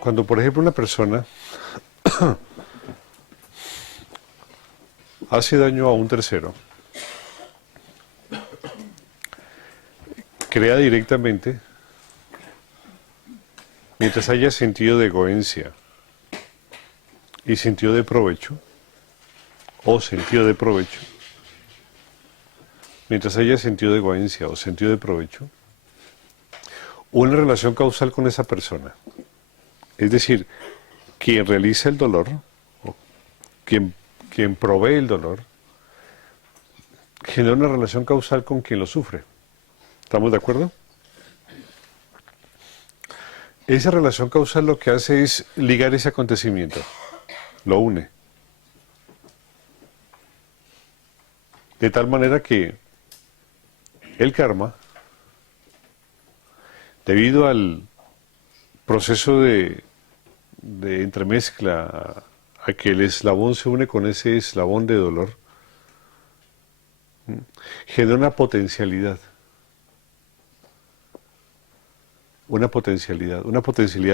Cuando por ejemplo, una persona hace daño a un tercero, crea directamente, mientras haya sentido de egoísmo y sentido de provecho, o sentido de provecho, mientras haya sentido de egoísmo o sentido de provecho, una relación causal con esa persona. Es decir, quien realiza el dolor, o quien provee el dolor, genera una relación causal con quien lo sufre. ¿Estamos de acuerdo? Esa relación causal lo que hace es ligar ese acontecimiento, lo une. De tal manera que el karma, debido al proceso de entremezcla, a que el eslabón se une con ese eslabón de dolor, genera una potencialidad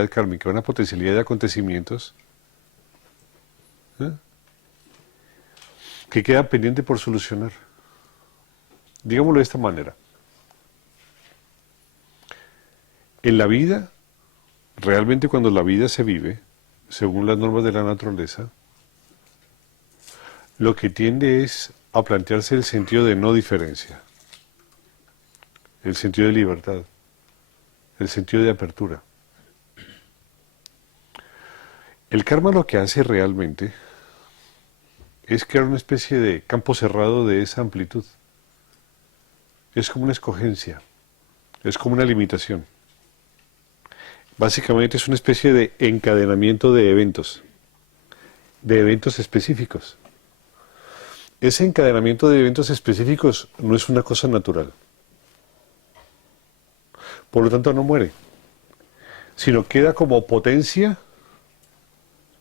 kármica, una potencialidad de acontecimientos que queda pendiente por solucionar. Digámoslo de esta manera. En la vida, realmente cuando la vida se vive, según las normas de la naturaleza, lo que tiende es a plantearse el sentido de no diferencia, el sentido de libertad, el sentido de apertura. El karma lo que hace realmente es crear una especie de campo cerrado de esa amplitud. Es como una escogencia, es como una limitación. Básicamente es una especie de encadenamiento de eventos específicos. Ese encadenamiento de eventos específicos no es una cosa natural. Por lo tanto, no muere, sino queda como potencia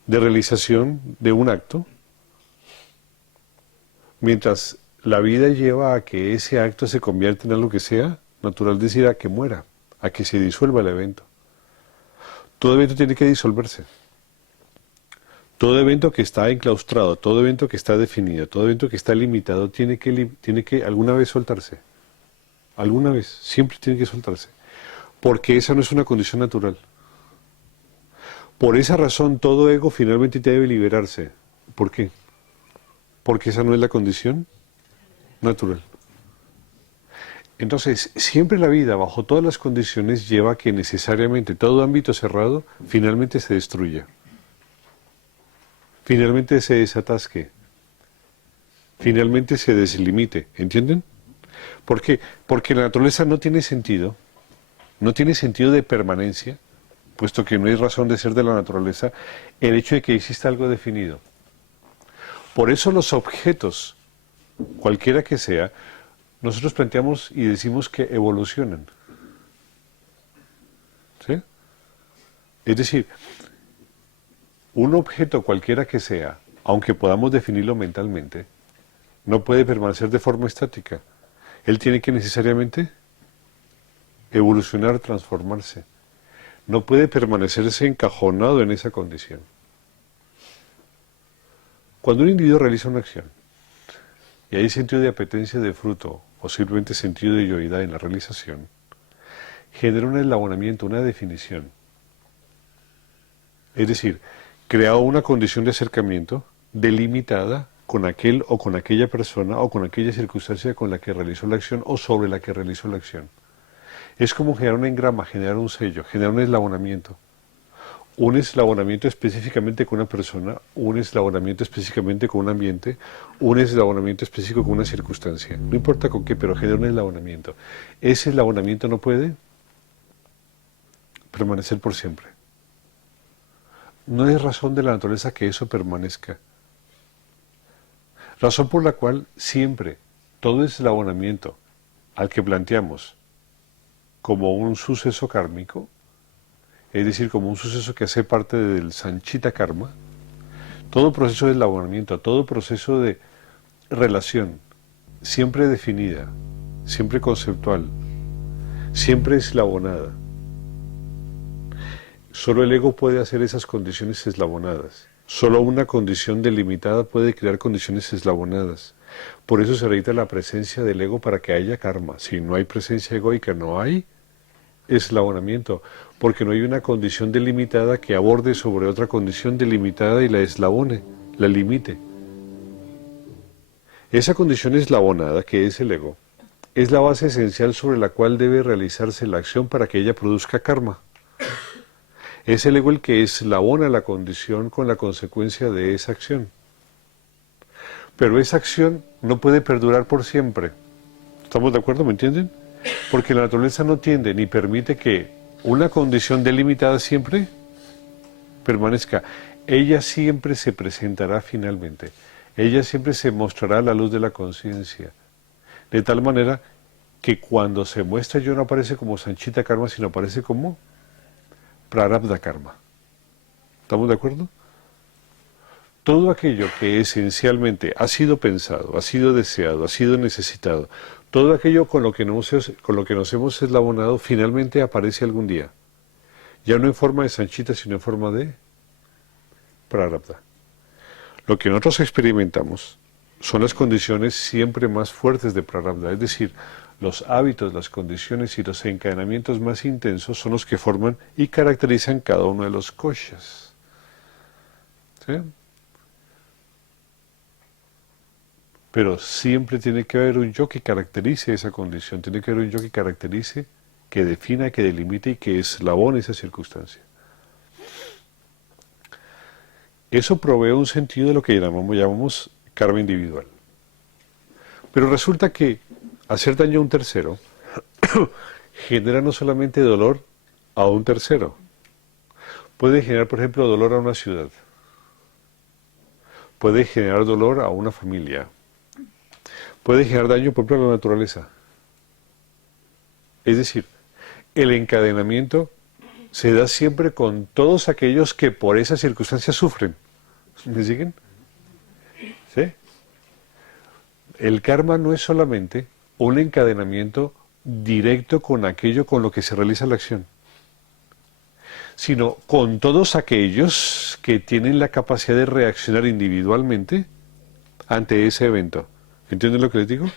de realización de un acto, mientras la vida lleva a que ese acto se convierta en algo que sea natural, decir, a que muera, a que se disuelva el evento. Todo evento tiene que disolverse. Todo evento que está enclaustrado, todo evento que está definido, todo evento que está limitado, tiene que alguna vez soltarse. Alguna vez, siempre tiene que soltarse. Porque esa no es una condición natural. Por esa razón, todo ego finalmente debe liberarse. ¿Por qué? Porque esa no es la condición natural. Entonces, siempre la vida, bajo todas las condiciones, lleva a que necesariamente todo ámbito cerrado finalmente se destruya. Finalmente se desatasque. Finalmente se deslimite. ¿Entienden? ¿Por qué? Porque la naturaleza no tiene sentido de permanencia, puesto que no hay razón de ser de la naturaleza, el hecho de que exista algo definido. Por eso los objetos, cualquiera que sea, nosotros planteamos y decimos que evolucionan. ¿Sí? Es decir, un objeto cualquiera que sea, aunque podamos definirlo mentalmente, no puede permanecer de forma estática. Él tiene que necesariamente evolucionar, transformarse. No puede permanecerse encajonado en esa condición. Cuando un individuo realiza una acción y hay sentido de apetencia de fruto o simplemente sentido de yoidad en la realización, genera un eslabonamiento, una definición. Es decir, crea una condición de acercamiento delimitada con aquel o con aquella persona o con aquella circunstancia con la que realizó la acción o sobre la que realizó la acción. Es como generar un engrama, generar un sello, generar un eslabonamiento. Un eslabonamiento específicamente con una persona, un eslabonamiento específicamente con un ambiente, un eslabonamiento específico con una circunstancia. No importa con qué, pero genera un eslabonamiento. Ese eslabonamiento no puede permanecer por siempre. No es razón de la naturaleza que eso permanezca. Razón por la cual siempre todo eslabonamiento al que planteamos como un suceso kármico, es decir, como un suceso que hace parte del Sanchita Karma, todo proceso de eslabonamiento, todo proceso de relación, siempre definida, siempre conceptual, siempre eslabonada, Solo el ego puede hacer esas condiciones eslabonadas. Solo una condición delimitada puede crear condiciones eslabonadas. Por eso se necesita la presencia del ego para que haya karma. Si no hay presencia egoica, no hay eslabonamiento, porque no hay una condición delimitada que aborde sobre otra condición delimitada y la eslabone, la limite. Esa condición eslabonada, que es el ego, es la base esencial sobre la cual debe realizarse la acción para que ella produzca karma. Es el ego el que eslabona la condición con la consecuencia de esa acción. Pero esa acción no puede perdurar por siempre. ¿Estamos de acuerdo? ¿Me entienden? Porque la naturaleza no tiende ni permite que una condición delimitada siempre permanezca. Ella siempre se presentará finalmente. Ella siempre se mostrará a la luz de la conciencia. De tal manera que cuando se muestra yo no aparece como Sanchita Karma, sino aparece como Prarabdha Karma. ¿Estamos de acuerdo? Todo aquello que esencialmente ha sido pensado, ha sido deseado, ha sido necesitado, todo aquello con lo que nos hemos eslabonado, finalmente aparece algún día. Ya no en forma de Sanchita, sino en forma de Prarabdha. Lo que nosotros experimentamos son las condiciones siempre más fuertes de Prarabdha, es decir, los hábitos, las condiciones y los encadenamientos más intensos son los que forman y caracterizan cada uno de los koshas. ¿Sí? Pero siempre tiene que haber un yo que caracterice esa condición, tiene que haber un yo que caracterice, que defina, que delimite y que eslabone esa circunstancia. Eso provee un sentido de lo que llamamos karma individual. Pero resulta que hacer daño a un tercero genera no solamente dolor a un tercero, puede generar, por ejemplo, dolor a una ciudad, puede generar dolor a una familia, puede generar daño, por ejemplo, a la naturaleza. Es decir, el encadenamiento se da siempre con todos aquellos que por esas circunstancias sufren. ¿Me siguen? ¿Sí? El karma no es solamente un encadenamiento directo con aquello con lo que se realiza la acción, sino con todos aquellos que tienen la capacidad de reaccionar individualmente ante ese evento. ¿Entienden lo que les digo?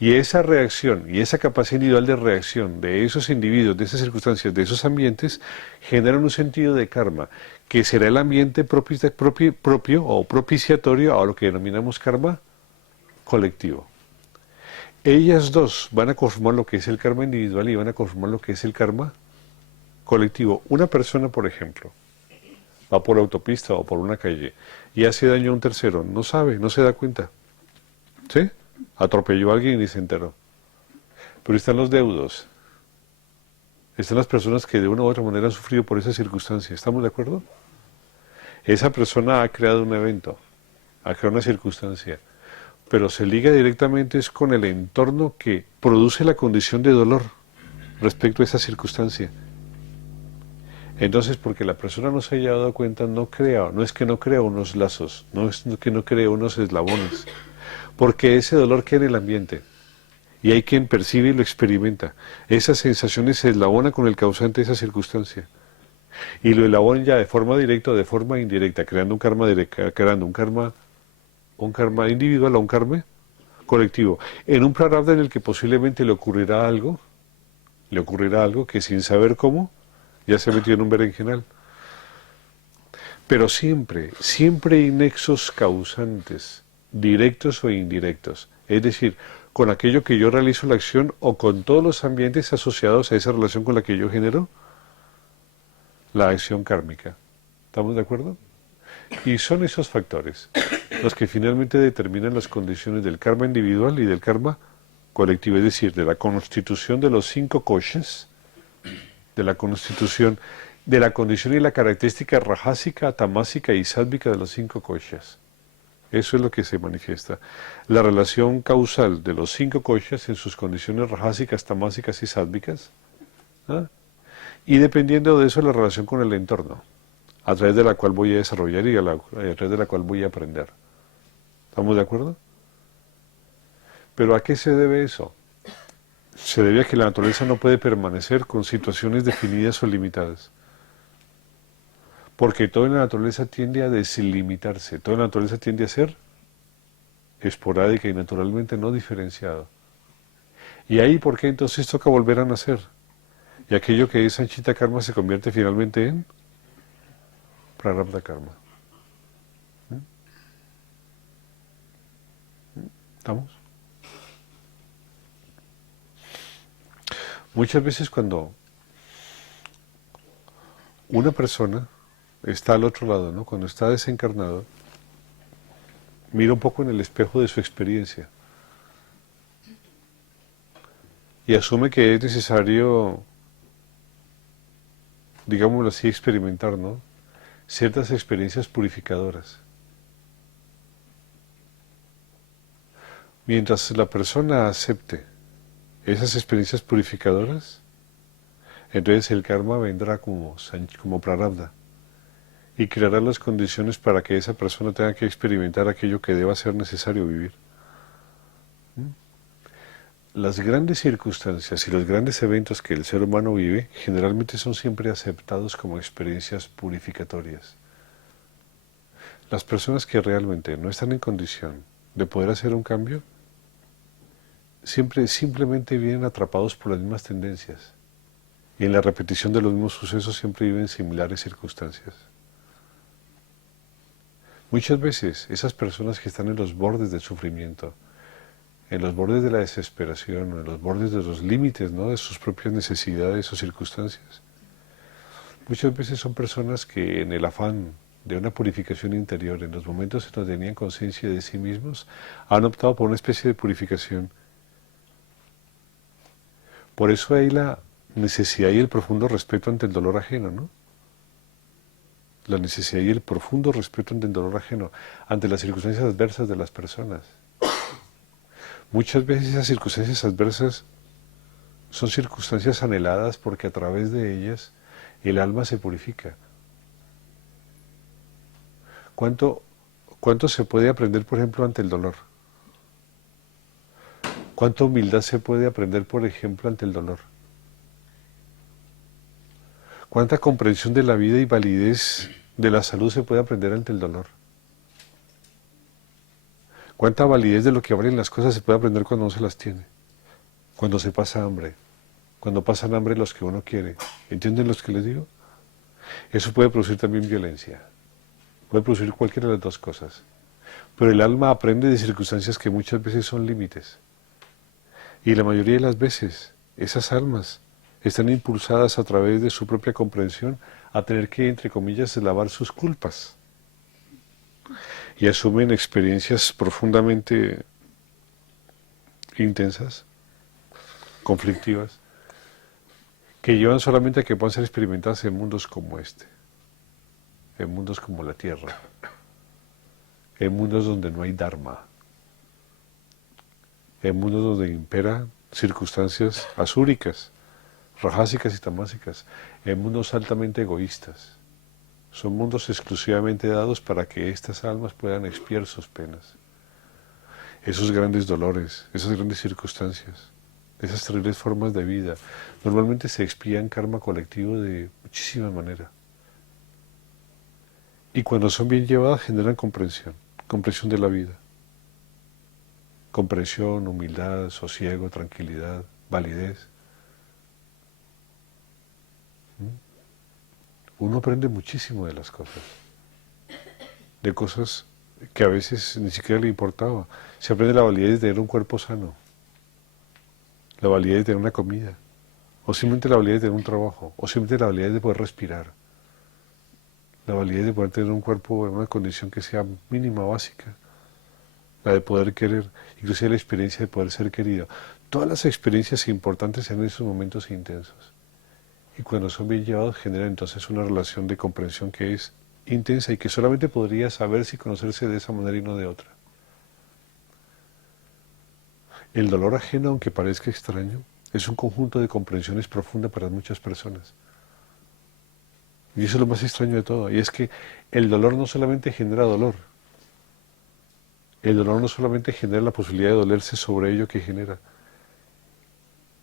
Y esa reacción y esa capacidad individual de reacción de esos individuos, de esas circunstancias, de esos ambientes, generan un sentido de karma, que será el ambiente propio o propiciatorio a lo que denominamos karma colectivo. Ellas dos van a conformar lo que es el karma individual y van a conformar lo que es el karma colectivo. Una persona, por ejemplo, va por la autopista o por una calle y hace daño a un tercero, no sabe, no se da cuenta. ¿Sí? Atropelló a alguien y se enteró. Pero están los deudos. Están las personas que de una u otra manera han sufrido por esa circunstancia. ¿Estamos de acuerdo? Esa persona ha creado un evento, ha creado una circunstancia, pero se liga directamente es con el entorno que produce la condición de dolor respecto a esa circunstancia. Entonces, porque la persona no se haya dado cuenta, no es que no crea unos lazos, no es que no crea unos eslabones, porque ese dolor queda en el ambiente y hay quien percibe y lo experimenta. Esas sensaciones se eslabonan con el causante de esa circunstancia y lo elaboran ya de forma directa o de forma indirecta, creando un karma individual o un karma colectivo, en un prarabdha en el que posiblemente le ocurrirá algo que sin saber cómo ya se metió en un berenjenal. Pero siempre hay nexos causantes, directos o indirectos. Es decir, con aquello que yo realizo la acción o con todos los ambientes asociados a esa relación con la que yo genero la acción kármica. ¿Estamos de acuerdo? Y son esos factores los que finalmente determinan las condiciones del karma individual y del karma colectivo, es decir, de la constitución de los 5 koshas, de la constitución, de la condición y la característica rajásica, tamásica y sádvica de los 5 koshas. Eso es lo que se manifiesta. La relación causal de los 5 koshas en sus condiciones rajásicas, tamásicas y sádvicas. ¿Ah? Y dependiendo de eso, la relación con el entorno, a través de la cual voy a desarrollar y a través de la cual voy a aprender. ¿Estamos de acuerdo? ¿Pero a qué se debe eso? Se debe a que la naturaleza no puede permanecer con situaciones definidas o limitadas. Porque toda la naturaleza tiende a deslimitarse, toda la naturaleza tiende a ser esporádica y naturalmente no diferenciada. Y ahí, ¿por qué entonces toca volver a nacer? Y aquello que es Sanchita Karma se convierte finalmente en Prarabdha Karma. ¿Estamos? Muchas veces cuando una persona está al otro lado, ¿no? Cuando está desencarnado, mira un poco en el espejo de su experiencia y asume que es necesario, digámoslo así, experimentar, ¿no? Ciertas experiencias purificadoras. Mientras la persona acepte esas experiencias purificadoras, entonces el karma vendrá como prarabdha y creará las condiciones para que esa persona tenga que experimentar aquello que deba ser necesario vivir. Las grandes circunstancias y los grandes eventos que el ser humano vive generalmente son siempre aceptados como experiencias purificatorias. Las personas que realmente no están en condición de poder hacer un cambio, simplemente vienen atrapados por las mismas tendencias y en la repetición de los mismos sucesos siempre viven similares circunstancias. Muchas veces esas personas que están en los bordes del sufrimiento, en los bordes de la desesperación, en los bordes de los límites, ¿no?, de sus propias necesidades o circunstancias, muchas veces son personas que en el afán de una purificación interior, en los momentos en donde tenían conciencia de sí mismos, han optado por una especie de purificación. Por eso hay la necesidad y el profundo respeto ante el dolor ajeno, ¿no? La necesidad y el profundo respeto ante el dolor ajeno, ante las circunstancias adversas de las personas. Muchas veces esas circunstancias adversas son circunstancias anheladas porque a través de ellas el alma se purifica. ¿Cuánto se puede aprender, por ejemplo, ante el dolor? ¿Cuánta humildad se puede aprender, por ejemplo, ante el dolor? ¿Cuánta comprensión de la vida y validez de la salud se puede aprender ante el dolor? ¿Cuánta validez de lo que valen las cosas se puede aprender cuando no se las tiene? Cuando se pasa hambre, cuando pasan hambre los que uno quiere. ¿Entienden lo que les digo? Eso puede producir también violencia. Puede producir cualquiera de las dos cosas. Pero el alma aprende de circunstancias que muchas veces son límites. Y la mayoría de las veces, esas almas están impulsadas a través de su propia comprensión a tener que, entre comillas, lavar sus culpas. Y asumen experiencias profundamente intensas, conflictivas, que llevan solamente a que puedan ser experimentadas en mundos como este, en mundos como la Tierra, en mundos donde no hay Dharma, en mundos donde imperan circunstancias asúricas, rajásicas y tamásicas, en mundos altamente egoístas. Son mundos exclusivamente dados para que estas almas puedan expiar sus penas. Esos grandes dolores, esas grandes circunstancias, esas terribles formas de vida, normalmente se expían karma colectivo de muchísima manera. Y cuando son bien llevadas generan comprensión, comprensión de la vida. Comprensión, humildad, sosiego, tranquilidad, validez. Uno aprende muchísimo de las cosas, de cosas que a veces ni siquiera le importaba. Se aprende la validez de tener un cuerpo sano, la validez de tener una comida, o simplemente la validez de tener un trabajo, o simplemente la validez de poder respirar, la validez de poder tener un cuerpo en una condición que sea mínima, básica, la de poder querer, inclusive la experiencia de poder ser querido. Todas las experiencias importantes en esos momentos intensos. Y cuando son bien llevados generan entonces una relación de comprensión que es intensa y que solamente podría saberse y conocerse de esa manera y no de otra. El dolor ajeno, aunque parezca extraño, es un conjunto de comprensiones profundas para muchas personas. Y eso es lo más extraño de todo. Y es que el dolor no solamente genera dolor. El dolor no solamente genera la posibilidad de dolerse sobre ello que genera.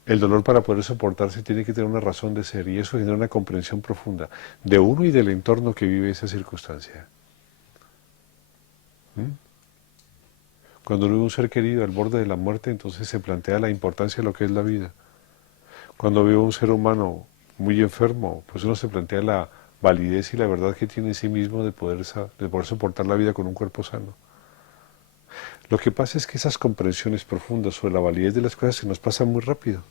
El dolor para poder soportarse tiene que tener una razón de ser y eso genera una comprensión profunda de uno y del entorno que vive esa circunstancia. ¿Mm? Cuando uno ve un ser querido al borde de la muerte, entonces se plantea la importancia de lo que es la vida. Cuando ve a un ser humano muy enfermo, pues uno se plantea la validez y la verdad que tiene en sí mismo de poder soportar la vida con un cuerpo sano. Lo que pasa es que esas comprensiones profundas sobre la validez de las cosas se nos pasan muy rápido.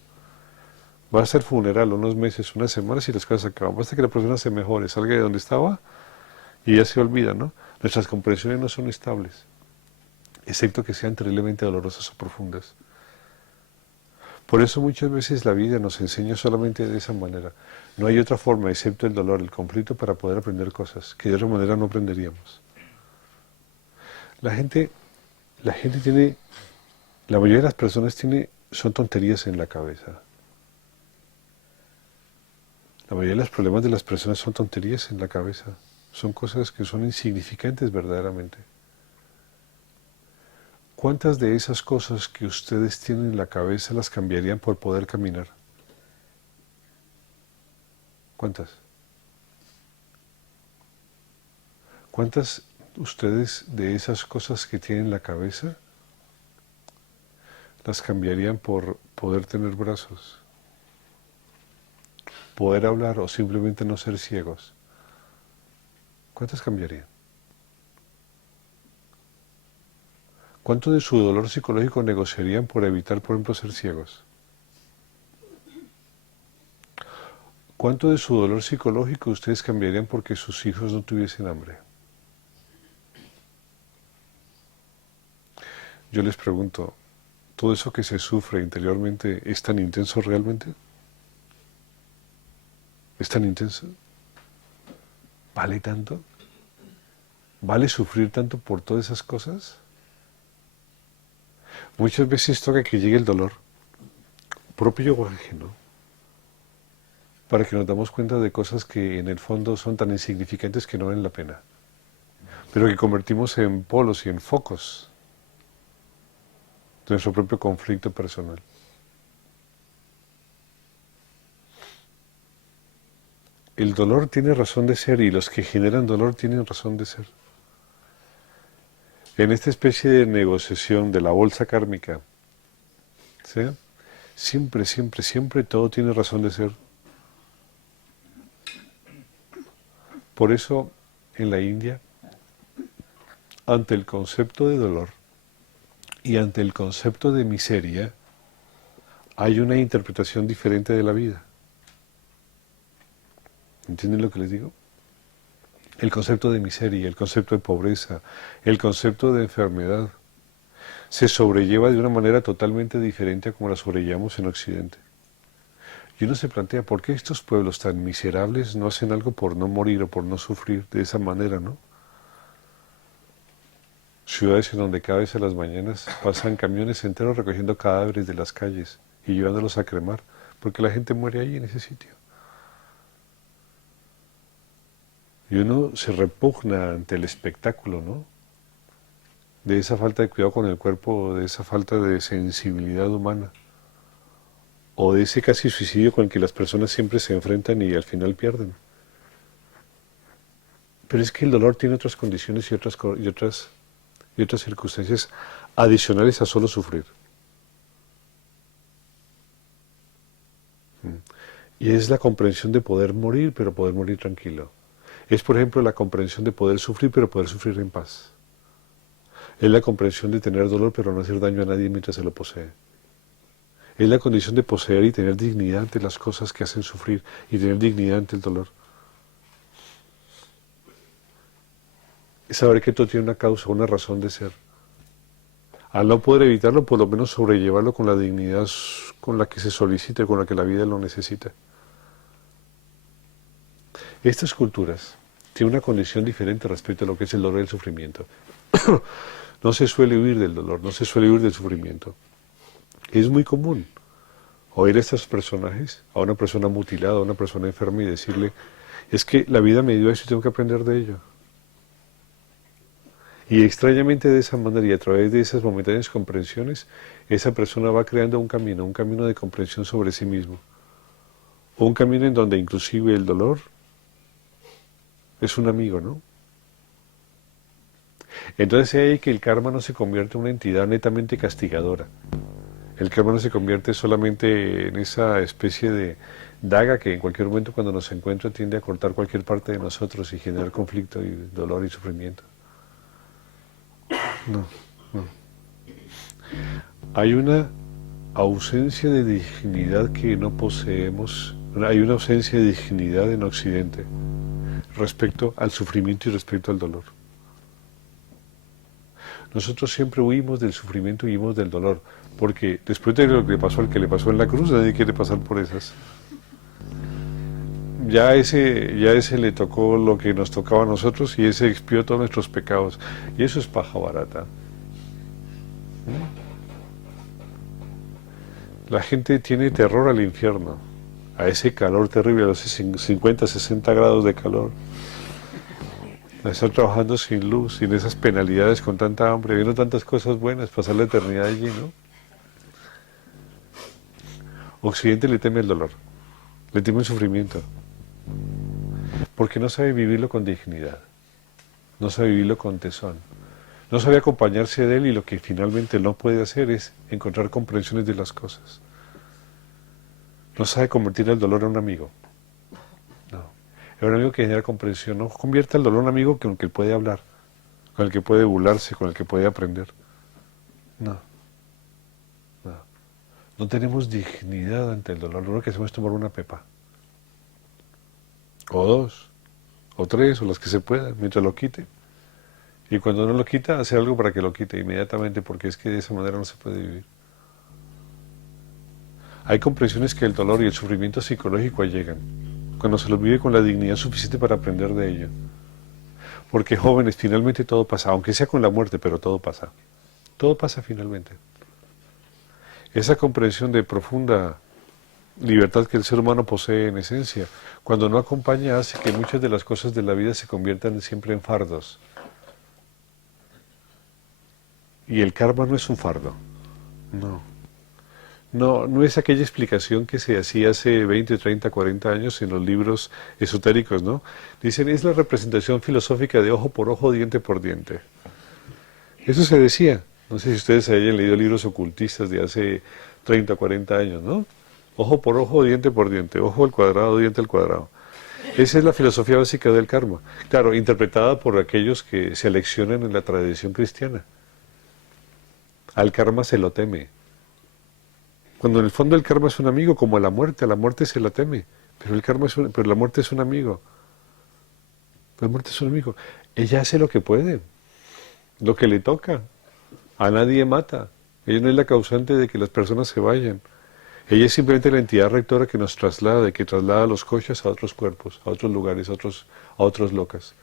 Va a ser funeral unos meses, unas semanas y las cosas acaban. Basta que la persona se mejore, salga de donde estaba y ya se olvida, ¿no? Nuestras comprensiones no son estables, excepto que sean terriblemente dolorosas o profundas. Por eso muchas veces la vida nos enseña solamente de esa manera. No hay otra forma excepto el dolor, el conflicto para poder aprender cosas que de otra manera no aprenderíamos. La gente tiene, la mayoría de las personas son tonterías en la cabeza. La mayoría de los problemas de las personas son tonterías en la cabeza. Son cosas que son insignificantes verdaderamente. ¿Cuántas de esas cosas que ustedes tienen en la cabeza las cambiarían por poder caminar? ¿Cuántas? ¿Cuántas ustedes de esas cosas que tienen en la cabeza las cambiarían por poder tener brazos, poder hablar o simplemente no ser ciegos? ¿Cuántas cambiarían? ¿Cuánto de su dolor psicológico negociarían por evitar, por ejemplo, ser ciegos? ¿Cuánto de su dolor psicológico ustedes cambiarían porque sus hijos no tuviesen hambre? Yo les pregunto, ¿todo eso que se sufre interiormente es tan intenso realmente? ¿Es tan intenso? ¿Vale tanto? ¿Vale sufrir tanto por todas esas cosas? Muchas veces toca que llegue el dolor, propio o ajeno, para que nos damos cuenta de cosas que en el fondo son tan insignificantes que no valen la pena, pero que convertimos en polos y en focos de nuestro propio conflicto personal. El dolor tiene razón de ser y los que generan dolor tienen razón de ser. En esta especie de negociación de la bolsa kármica, ¿sí? Siempre, siempre, siempre todo tiene razón de ser. Por eso, en la India, ante el concepto de dolor y ante el concepto de miseria, hay una interpretación diferente de la vida. ¿Entienden lo que les digo? El concepto de miseria, el concepto de pobreza, el concepto de enfermedad, se sobrelleva de una manera totalmente diferente a como la sobrellevamos en Occidente. Y uno se plantea, ¿por qué estos pueblos tan miserables no hacen algo por no morir o por no sufrir de esa manera, no? Ciudades en donde cada vez a las mañanas pasan camiones enteros recogiendo cadáveres de las calles y llevándolos a cremar, porque la gente muere ahí en ese sitio. Y uno se repugna ante el espectáculo, ¿no? De esa falta de cuidado con el cuerpo, de esa falta de sensibilidad humana, o de ese casi suicidio con el que las personas siempre se enfrentan y al final pierden. Pero es que el dolor tiene otras condiciones y otras circunstancias adicionales a solo sufrir. Y es la comprensión de poder morir, pero poder morir tranquilo. Es, por ejemplo, la comprensión de poder sufrir, pero poder sufrir en paz. Es la comprensión de tener dolor, pero no hacer daño a nadie mientras se lo posee. Es la condición de poseer y tener dignidad ante las cosas que hacen sufrir y tener dignidad ante el dolor. Es saber que todo tiene una causa, una razón de ser. Al no poder evitarlo, por lo menos sobrellevarlo con la dignidad con la que se solicita, con la que la vida lo necesita. Estas culturas tienen una condición diferente respecto a lo que es el dolor y el sufrimiento. No se suele huir del dolor, no se suele huir del sufrimiento. Es muy común oír a estos personajes, a una persona mutilada, a una persona enferma y decirle, es que la vida me dio eso y tengo que aprender de ello. Y extrañamente de esa manera y a través de esas momentáneas comprensiones, esa persona va creando un camino de comprensión sobre sí mismo. Un camino en donde inclusive el dolor es un amigo, ¿no? Entonces hay que el karma no se convierte en una entidad netamente castigadora. El karma no se convierte solamente en esa especie de daga que en cualquier momento cuando nos encuentra tiende a cortar cualquier parte de nosotros y generar conflicto y dolor y sufrimiento. No, no. Hay una ausencia de dignidad que no poseemos, hay una ausencia de dignidad en Occidente respecto al sufrimiento y respecto al dolor. Nosotros siempre huimos del sufrimiento y huimos del dolor, porque después de lo que le pasó al que le pasó en la cruz, nadie quiere pasar por esas. Ya ese le tocó lo que nos tocaba a nosotros y ese expió todos nuestros pecados. Y eso es paja barata. La gente tiene terror al infierno, a ese calor terrible, a los 50, 60 grados de calor. A estar trabajando sin luz, sin esas penalidades, con tanta hambre, viendo tantas cosas buenas, pasar la eternidad allí, ¿no? Occidente le teme el dolor, le teme el sufrimiento, porque no sabe vivirlo con dignidad, no sabe vivirlo con tesón, no sabe acompañarse de él y lo que finalmente no puede hacer es encontrar comprensiones de las cosas. No sabe convertir el dolor en un amigo. No. Es un amigo que genera comprensión. No convierte el dolor en un amigo con el que puede hablar, con el que puede burlarse, con el que puede aprender. No. No. No tenemos dignidad ante el dolor. Lo único que hacemos es tomar una pepa. O dos, o tres, o las que se puedan, mientras lo quite. Y cuando no lo quita, hacer algo para que lo quite inmediatamente, porque es que de esa manera no se puede vivir. Hay comprensiones que el dolor y el sufrimiento psicológico llegan, cuando se los vive con la dignidad suficiente para aprender de ello. Porque jóvenes, finalmente todo pasa, aunque sea con la muerte, pero todo pasa. Todo pasa finalmente. Esa comprensión de profunda libertad que el ser humano posee en esencia, cuando no acompaña, hace que muchas de las cosas de la vida se conviertan siempre en fardos. Y el karma no es un fardo, no. No es aquella explicación que se hacía hace 20, 30, 40 años en los libros esotéricos, ¿no? Dicen, es la representación filosófica de ojo por ojo, diente por diente. Eso se decía. No sé si ustedes hayan leído libros ocultistas de hace 30, 40 años, ¿no? Ojo por ojo, diente por diente, ojo al cuadrado, diente al cuadrado. Esa es la filosofía básica del karma. Claro, interpretada por aquellos que se aleccionan en la tradición cristiana. Al karma se lo teme. Cuando en el fondo el karma es un amigo, como a la muerte se la teme, pero pero la muerte es un amigo. La muerte es un amigo. Ella hace lo que puede, lo que le toca. A nadie mata. Ella no es la causante de que las personas se vayan. Ella es simplemente la entidad rectora que nos traslada, que traslada a los coches a otros cuerpos, a otros lugares, a otros locas.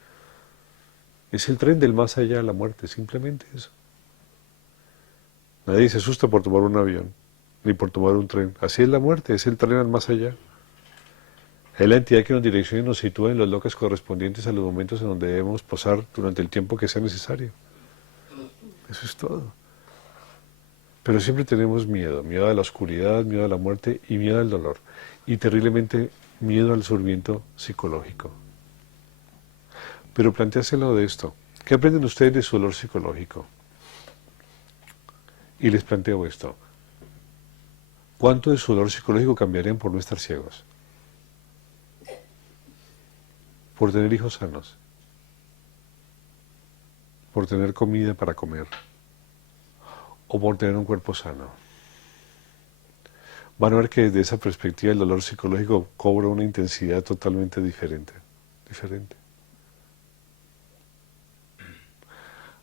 Es el tren del más allá de la muerte, simplemente eso. Nadie se asusta por tomar un avión, ni por tomar un tren. Así es la muerte, es el tren al más allá. Es la entidad que nos direcciona y nos sitúa en los locas correspondientes a los momentos en donde debemos posar durante el tiempo que sea necesario. Eso es todo. Pero siempre tenemos miedo, miedo a la oscuridad, miedo a la muerte y miedo al dolor. Y terriblemente miedo al sufrimiento psicológico. Pero plantéaselo de esto. ¿Qué aprenden ustedes de su dolor psicológico? Y les planteo esto. ¿Cuánto de su dolor psicológico cambiarían por no estar ciegos? Por tener hijos sanos. Por tener comida para comer. O por tener un cuerpo sano. Van a ver que desde esa perspectiva el dolor psicológico cobra una intensidad totalmente diferente.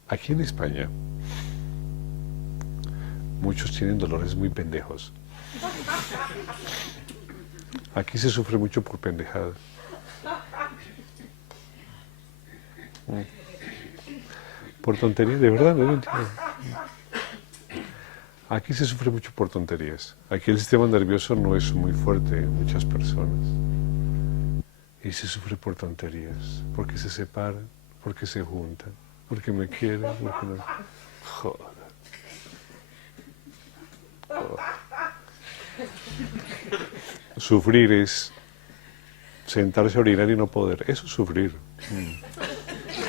Aquí en España, muchos tienen dolores muy pendejos. Aquí se sufre mucho por pendejadas. Por tonterías, de verdad, no lo entiendo. Aquí se sufre mucho por tonterías. Aquí el sistema nervioso no es muy fuerte en muchas personas. Y se sufre por tonterías, porque se separan, porque se juntan. porque me quiere, porque no. Joder. Sufrir es sentarse a orinar y no poder. Eso es sufrir.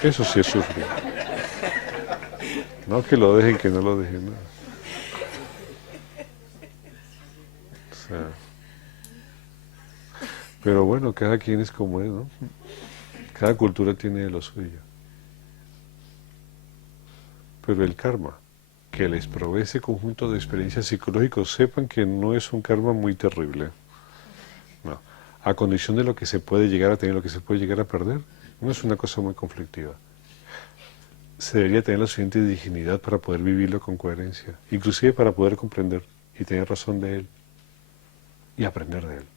Eso sí es sufrir. No que lo dejen, que no lo dejen. No. O sea, pero bueno, cada quien es como es, ¿no? Cada cultura tiene lo suyo. Pero el karma, que les provee ese conjunto de experiencias psicológicas, sepan que no es un karma muy terrible. No. A condición de lo que se puede llegar a tener, lo que se puede llegar a perder, no es una cosa muy conflictiva. Se debería tener la suficiente dignidad para poder vivirlo con coherencia, inclusive para poder comprender y tener razón de él y aprender de él.